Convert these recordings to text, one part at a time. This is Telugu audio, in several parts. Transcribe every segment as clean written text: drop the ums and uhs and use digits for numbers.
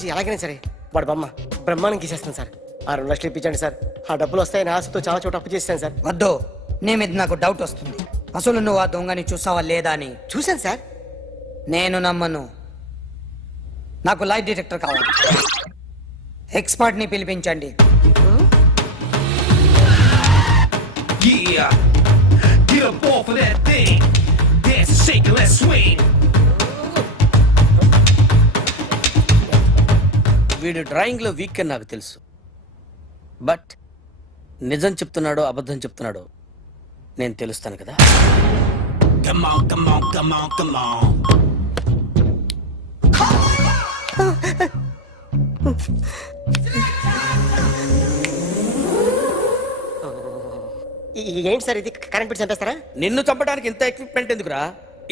చూసి ఎలాగైనా సరే వాడు బొమ్మ బ్రహ్మాండం గీసేస్తాను సార్. ఆ 2 లక్షలు ఇప్పించండి సార్. ఆ డబ్బులు వస్తాయని ఆశతో చాలా చోట అప్పు చేశాను సార్. వద్దు, నీ మీద నాకు డౌట్ వస్తుంది. అసలు నువ్వు ఆ దొంగని చూసావా లేదా అని. చూశాను సార్. నేను నమ్మను. నాకు లైట్ డిటెక్టర్ కావాలి. ఎక్స్పర్ట్ ని పిలిపించండి. Yeah, get up off of that thing. Dance and shake and let's swing. వీడు డ్రాయింగ్ లో వీక్ అని నాకు తెలుసు. బట్ నిజం చెప్తున్నాడో అబద్ధం చెప్తున్నాడో నేను తెలుస్తాను కదా. Come on, come on, come on, come on. ఏంటి సార్ ఇది? కరెంట్ పెట్టి చంపేస్తారా? నిన్ను చంపడానికి ఇంత ఎక్విప్మెంట్ ఎందుకురా?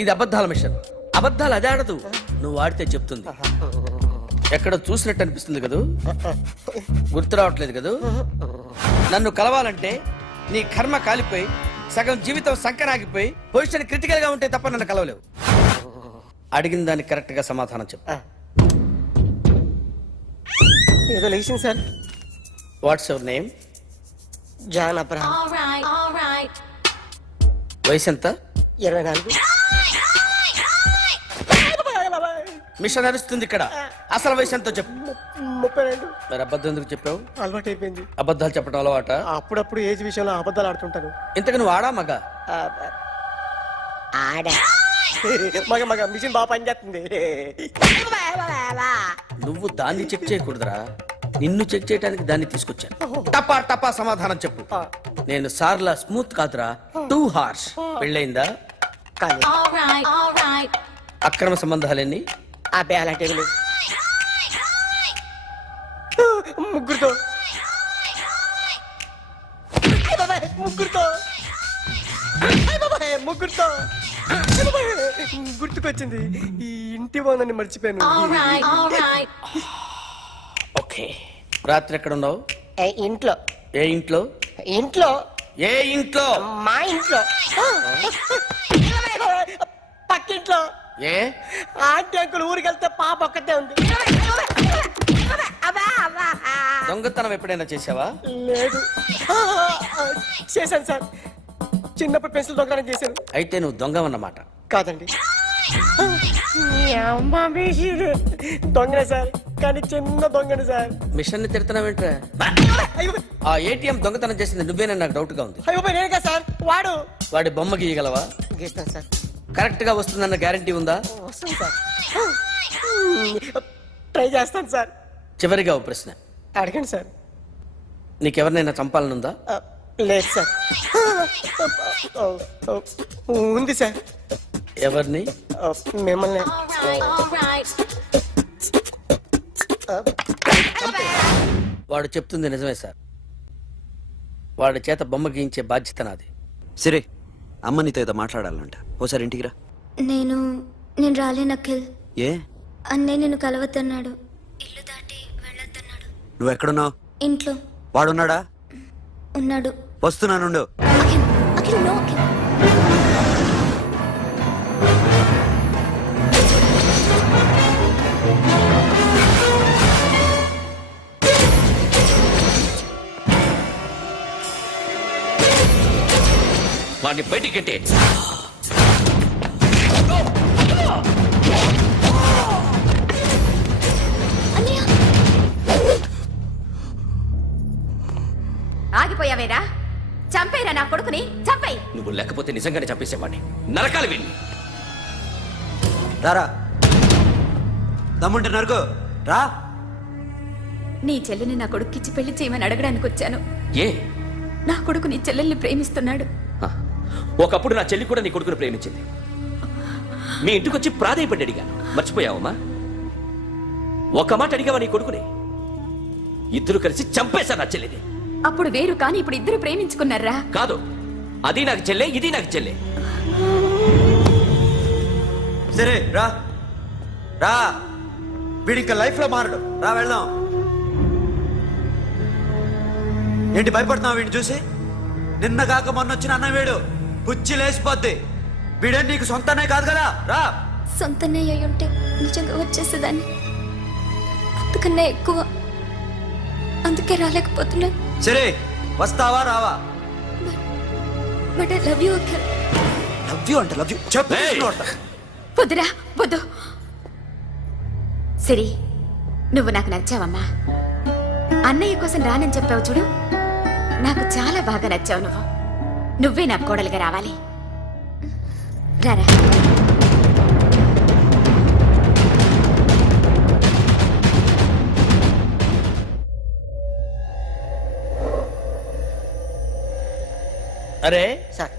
ఇది అబద్ధాల మిషన్. అబద్ధాలు అదే ఆడదు, నువ్వు వాడితే చెప్తుంది. ఎక్కడ చూసినట్టు అనిపిస్తుంది కదూ? గుర్తు రావట్లేదు కదూ? నన్ను కలవాలంటే నీ కర్మ కాలిపోయి సగం జీవితం సంకనాగిపోయి పొజిషన్ క్రిటికల్ గా ఉంటే తప్ప నన్ను కలవలేవు. అడిగిన దానికి కరెక్ట్ గా సమాధానం చెప్పు. ఏదో లేచింది sir. What's your name? John Abraham. వయసు ఎంత? 24. మిషన్ నడుస్తుంది ఇక్కడ. అసలు వయసు ఎంతో చెప్పు. 32. మరి అబద్ధం ఎందుకు చెప్పావు? అలవాటు అయిపోయింది. అబద్ధాలు చెప్పడం అలవాట? అప్పుడప్పుడు ఏజ్ విషయంలో అబద్ధాలు ఆడుతుంటాను. ఇంతకు నువ్వు ఆడా మగ? ఆడా. మగ మగ మిషన్ బాగా పనిచేస్తుంది. నువ్వు దాన్ని చెక్ చేయకూడదురా, నిన్ను చెక్ చేయడానికి దాన్ని తీసుకొచ్చాను. టపా టపా సమాధానం చెప్పు. నేను సార్లా స్మూత్ కాదురా, టూ హార్ష్. పెళ్ళయిందా? కానీ అక్రమ సంబంధాలన్నీ? అబ్బే అలాంటివి లేవు. ముగ్గురుతో ముగ్గురుతో ముగ్గురుతో గుర్తుకొచ్చింది. ఈ ఇంటి వాళ్ళని మర్చిపోయాను. ఓకే. రాత్రి ఎక్కడ ఉన్నావు? ఇంట్లో. ఏ ఇంట్లో? ఇంట్లో. ఏ ఇంట్లో? మా ఇంట్లో. పక్కింట్లో. ఏ ఆంటీ అంకుల్ ఊరికి వెళ్తే పాప ఒక్కతే ఉంది. దొంగతనం ఎప్పుడైనా చేసావా? లేదు. చేశాను సార్. చిన్నప్పుడు పెన్సిల్ దొంగతనం చేశాను. అయితే నువ్వు దొంగవన్నమాట. కాదండి, దొంగనే సార్, కానీ చిన్న దొంగని సార్. మిషన్ ని తిడుతున్నావేంట్రా? ఆ ఏటీఎం దొంగతనం చేసింది నువ్వేనని నాకు డౌట్ గా ఉంది. అయ్యో నేనే సార్. వాడి బొమ్మ గీయగలవా? గీస్తాను సార్. కరెక్ట్ గా వస్తుందన్న గ్యారంటీ ఉందా? వస్తుంది సార్. ట్రై చేస్తాను సార్. చివరిగా ఓ ప్రశ్న అడగండి సార్. నీకెవరినైనా చంపాలనుందా? లేదు సార్. ఉంది సార్. ఎవరిని? మిమ్మల్ని. వాడు చెప్తుంది నిజమే సార్. వాడి చేత బొమ్మ గీయించే బాధ్యత నాది. సరే, అమ్మ నీతో ఏదో మాట్లాడాలంట. ఓసారి ఇంటికి రా. నేను రాలేను అఖిల్. ఏ? అన్నయ్య నిన్ను కలవద్దన్నాడు. ఇల్లు దాటి వెళ్ళొద్దన్నాడు. నువ్వు ఎక్కడున్నావు? ఇంట్లో. వాడున్నాడా? ఉన్నాడు. వస్తున్నానుండు. అఖిల్, అఖిల్, నో అఖిల్. వాడిని బయటికి గెట్టే. ఆగిపోయావేరా? చంపేరా నా కొడుకుని, చంపేయి. నువ్వు లేకపోతే నిజంగానే చంపేసేవాడిని. నరకాలి వీణ్ణి. రారా, దమ్ముంటే నరుకు రా. నీ చెల్లిని నా కొడుక్కిచ్చి పెళ్లి చేయమని అడగడానికి వచ్చాను. ఏ? నా కొడుకు నీ చెల్లెల్ని ప్రేమిస్తున్నాడు. ఒకప్పుడు నా చెల్లి కూడా నీ కొడుకును ప్రేమించింది. మీ ఇంటికి వచ్చి ప్రాధేయపడి అడిగాను. మర్చిపోయావమ్మా? ఒక మాట అడిగావా నీ కొడుకుని? ఇద్దరు కలిసి చంపేశారు నా చెల్లిని. అప్పుడు వేరు, కానీ ఇప్పుడు ఇద్దరు ప్రేమించుకున్నారా? కాదు, అది నాకు చెల్లె, ఇది నాకు చెల్లె. సరే రా రా, వీడి ఇంకా లైఫ్ లో మారడు. రా వెళ్దాం. ఏంటి భయపడుతున్నావు వీడిని చూసి? నిన్న కాక మొన్న వచ్చిన అన్న వీడు పుచ్చి లేచిపోద్ది. వీడే నీకు సొంతనే కాదు కదా. రా. సొంతనే అయి ఉంటే నిజంగా వచ్చేసేదాన్ని. అంతకన్నా ఎక్కువ. అందుకే రాలేకపోతున్నాను. సరే వస్తావా రావా? But I love you Akhil. Love you అంటే లవ్ యూ చెప్పు. ఏయ్! వద్దురా వద్దు. సిరి, నువ్వు నాకు నచ్చావమ్మా. అన్నయ్య కోసం రానని చెప్పావు చూడు, నాకు చాలా బాగా నచ్చావు నువ్వు. నువ్వే నాకు కోడలిగా రావాలి. రారా. అరే, సార్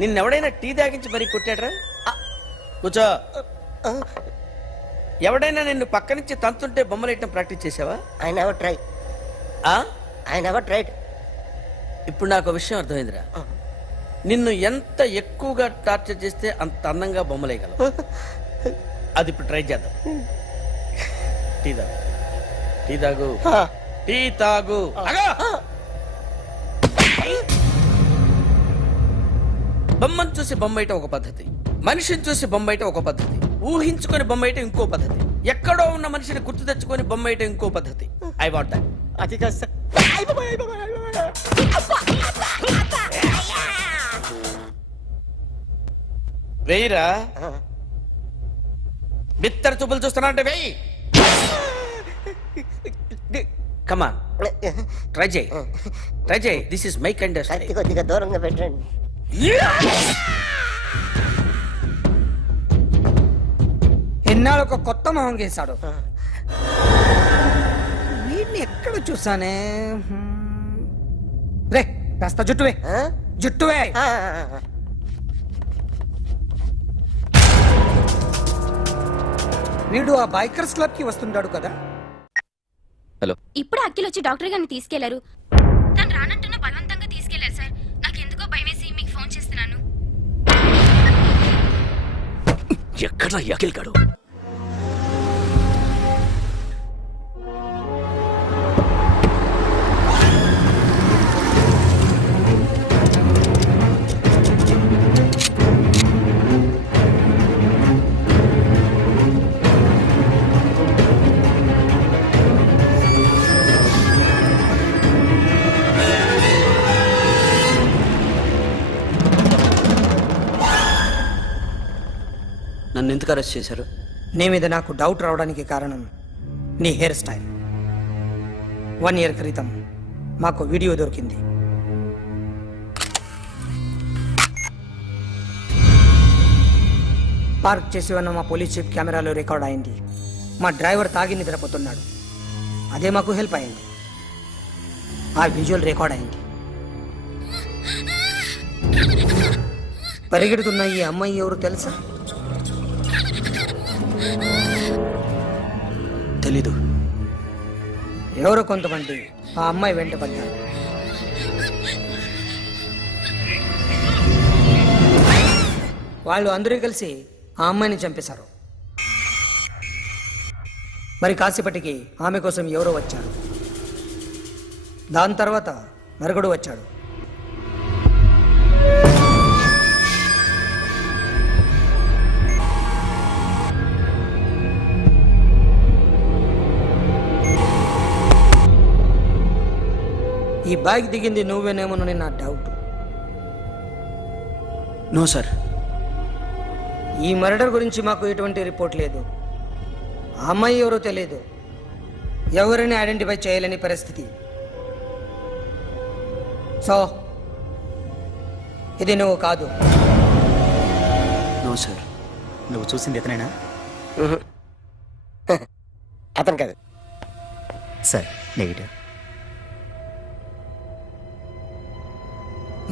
నిన్నెవడైనా టీ తాగించి మరీ కొట్టాడ్రా? కూర్చో. ఎవడైనా నిన్ను పక్క నుంచి తంతుంటే బొమ్మలేయటం ప్రాక్టీస్ చేసావా? I never try. ఆ? I never tried. ఇప్పుడు నాకు ఒక విషయం అర్థమైందిరా. నిన్ను ఎంత ఎక్కువగా టార్చర్ చేస్తే అంత అందంగా బొమ్మలేయగలవు. అది ఇప్పుడు ట్రై చేద్దాం. టీ తాగు, టీ తాగు, టీ తాగు. అగా! బొమ్మను చూసి బొమ్మయటం ఒక పద్ధతి, మనిషిని చూసి బొమ్మయటం ఒక పద్ధతి, ఊహించుకొని బొమ్మయటం ఇంకో పద్ధతి, ఎక్కడో ఉన్న మనిషిని గుర్తు తెచ్చుకొని బొమ్మయటం ఇంకో పద్ధతి. I want that. అది కాదు సార్. వెయ్యిరా. బిత్తర చూపులు చూస్తున్నా అంటే వెయ్యి. కమాన్, ట్రై చేయి, ట్రై చేయి. This is my kind of కత్తి కొద్దిగా దూరంగా పెట్టండి. ఎన్నాళ్ళు ఒక కొత్త మొహం గీశాడు. వీడిని ఎక్కడ చూసానే? రే కాస్త జుట్టువే, ఆ? జుట్టువే. ఆ, వీడు ఆ బైకర్స్ క్లబ్ కి వస్తుంటాడు కదా. హలో, ఇప్పుడు అఖిల్ వచ్చి డాక్టర్ గారిని తీసుకెళ్లారు. తను రానంటున్న బలవంతంగా తీసుకెళ్లారు సార్. నాకు ఎందుకో భయమేసి మీకు ఫోన్ చేస్తున్నాను. ఎక్కడ అఖిల్ గాడు? నన్ను ఎందుకు అరెస్ట్ చేశారు? నీ మీద నాకు డౌట్ రావడానికి కారణం నీ హెయిర్ స్టైల్. 1 year క్రితం మాకు వీడియో దొరికింది. పార్క్ చేసి ఉన్న మా పోలీస్ జీప్ కెమెరాలో రికార్డ్ అయింది. మా డ్రైవర్ తాగి నిద్రపోతున్నాడు. అదే మాకు హెల్ప్ అయింది. ఆ విజువల్ రికార్డ్ అయింది. పరిగెడుతున్న ఈ అమ్మాయి ఎవరు తెలుసా? తెలీదు. ఎవరో కొంతమంది ఆ అమ్మాయి వెంట పడ్డారు. వాళ్ళు అందరూ కలిసి ఆ అమ్మాయిని చంపేశారు. మరి కాసేపటికి ఆమె కోసం ఎవరో వచ్చారు. దాని తర్వాత మరొకడు వచ్చాడు. ఈ బాగ్ దిగింది నువ్వేనేమోనని నా డౌట్. No sir. ఈ మర్డర్ గురించి మాకు ఎటువంటి రిపోర్ట్ లేదు. ఆ అమ్మాయి ఎవరో తెలియదు. ఎవరిని ఐడెంటిఫై చేయలేని పరిస్థితి. సో ఇది నువ్వు కాదు. No sir. నువ్వు చూసింది ఎతనైనా? అతను కాదు sir. Negative.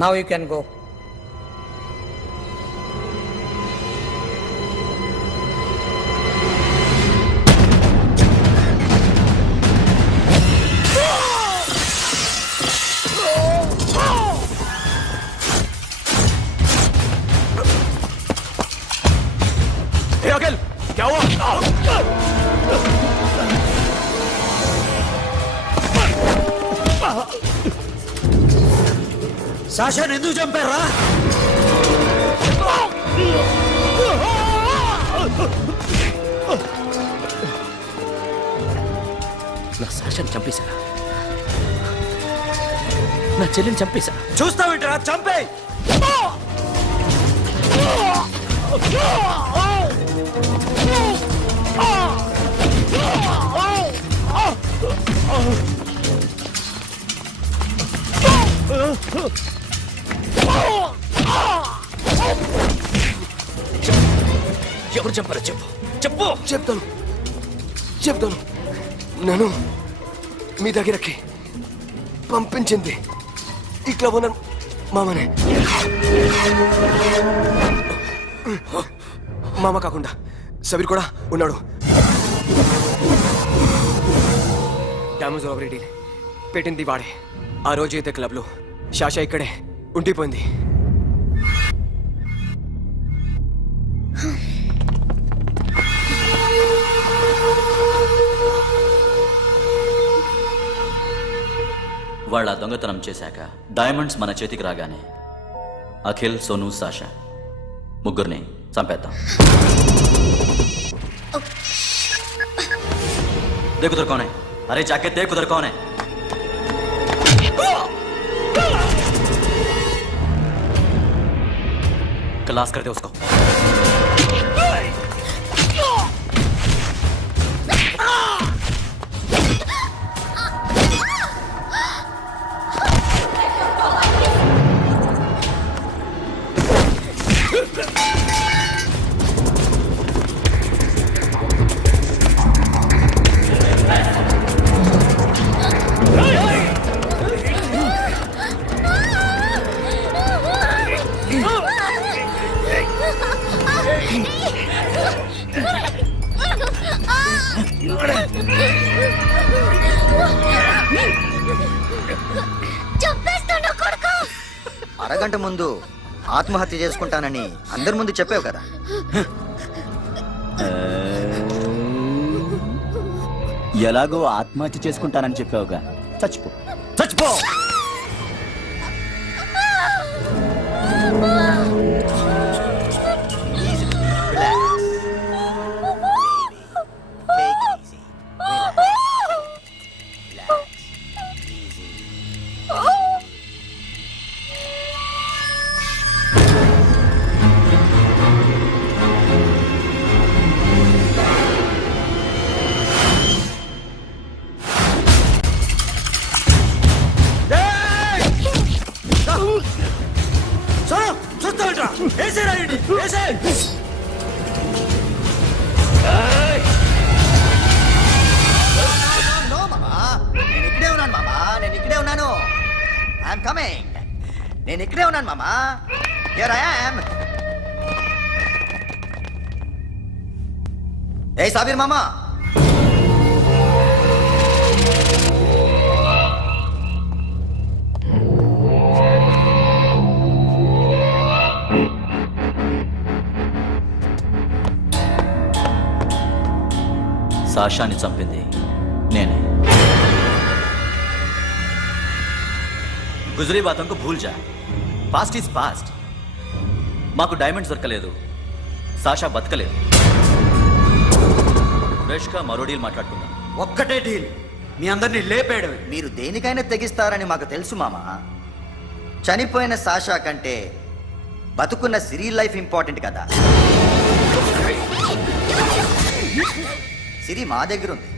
Now you can go. Akhil, क्या हुआ? సాషాని ఎందుకు చంపారా? సాషాని చంపేశారా? నా చెల్లిని చంపేశా. చూస్తావేంటరా? చంపే. ఎవరు చంపారో చెప్పు, చెప్పు. చెప్తాను. నన్ను మీ దగ్గరకి పంపించింది ఇట్లా ఉన్న మామనే. మామ కాకుండా సబీర్ కూడా ఉన్నాడు. డ్యామేజ్ ఓవర్ డీల్ పెట్టింది వాడే. ఆ రోజు అయితే క్లబ్లో శాష ఇక్కడే ఉండిపోయింది. వాళ్ళ దొంగతనం చేశాక డైమండ్స్ మన చేతికి రాగానే అఖిల్, సోను, సాషా ముగ్గురిని చంపేద్దాం. देख उधर कौन है? अरे जाके देख उधर कौन है? क्लास कर दे उसको. అరగంట ముందు ఆత్మహత్య చేసుకుంటానని అందరి ముందు చెప్పావు కదా. ఎలాగో ఆత్మహత్య చేసుకుంటానని చెప్పావుగా, చచ్చిపో చచ్చిపో. చూస్తావేంట్రా? వేసేరా వీడిని, వేసే. నేను ఇక్కడే ఉన్నాను మామా, నేను ఇక్కడే ఉన్నాను. I'm coming. నేను ఇక్కడే ఉన్నాను మామా. Here I am. ఏ సాబీర్ మామా, సాషాని చంపింది నేనే. గుజరీ బాతంకు భూల్ జా. Past is past. మాకు డైమండ్స్ దొరకలేదు, సాషా బతకలేదు. ఫ్రెష్గా మరో డీల్ మాట్లాడుకుందాం. ఒక్కటే డీల్, మీ అందరినీ లేపేయడం. మీరు దేనికైనా తెగిస్తారని మాకు తెలుసు మామా. చనిపోయిన సాషా కంటే బతుకున్న సిరి లైఫ్ ఇంపార్టెంట్ కదా. సిరి మా దగ్గర ఉంది.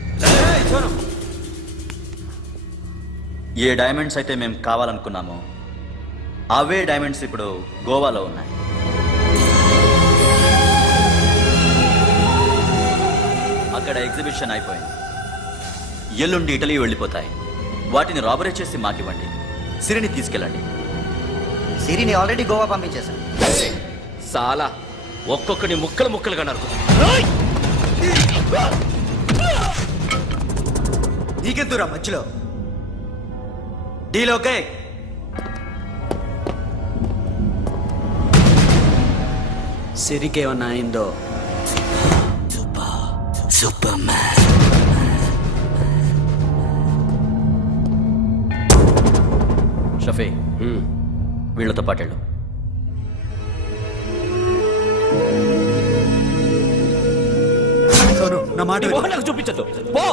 ఏ డైమండ్స్ అయితే మేము కావాలనుకున్నామో అవే డైమండ్స్ ఇప్పుడు గోవాలో ఉన్నాయి. అక్కడ ఎగ్జిబిషన్ అయిపోయింది. ఎల్లుండి ఇటలీ వెళ్ళిపోతాయి. వాటిని రాబరీ చేసి మాకివ్వండి. సిరిని తీసుకెళ్ళండి. సిరిని ఆల్రెడీ గోవా పంపించేశాను. సాలా ఒక్కొక్కని ముక్కలు ముక్కలుగా నరుకు. నీకెందురా మధ్యలో? Deal okay? సిరికేమన్నా అయిందో? Super man. షఫీ, వీళ్ళతో పాటేళ్ళు. నా మాట చూపించద్దు. పో.